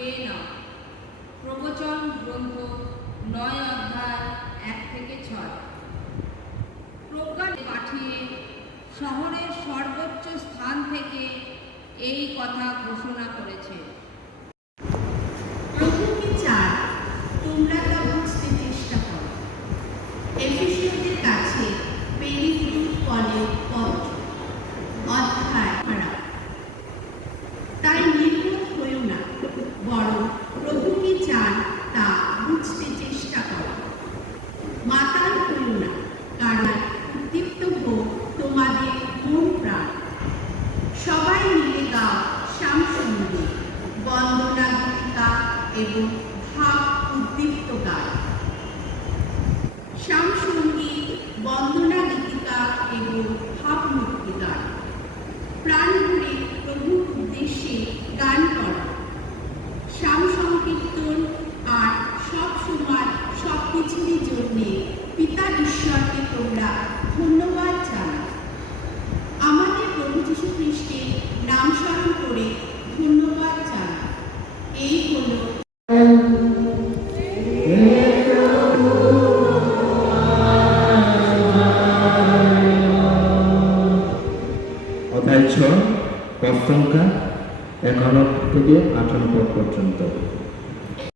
খেয়ে নাও। প্রবচন গ্রন্থ 9 অধ্যায় 1 থেকে 6। প্রজ্ঞা পাঠিয়ে শহরের সর্বোচ্চ স্থান থেকে এই কথা ঘোষণা করেছে। প্রভু কি চায় তোমরা তা বুঝতে চেষ্টা করো। এফেসীয়দের কাছে পেরিফিউট কলের পত্র অধ্যায় খারাপ, তাই নির্বোধ হইও না, বরং প্রভু কি চান তা বুঝতে চেষ্টা করো। মাতাল হইও না, কারণ উদ্দীপ্ত হোক তোমাদের মন প্রাণ। সবাই মিলে গাও শ্যামসুন্দরী, বন্দনা গীতিকা এবং ভাব উদ্দীপ্ত গান। শ্যামসঙ্গীত, বন্দনা গীতিকা এবং ভাবমুক্তি গান। প্রাণ ভরে প্রভুর উদ্দেশ্যে গান করা। শ্যাম সংকীর্তন আর সব সময় সব কিছুরই জন্যে পিতা ঈশ্বরকে তোমরা ধন্যবাদ জানাও। আমাদের প্রভু যীশু খ্রিস্টের নাম স্মরণ করে ধন্যবাদ জানাও। এই হলো অধ্যায় 6 পদ সংখ্যা 51 থেকে 58 পর্যন্ত।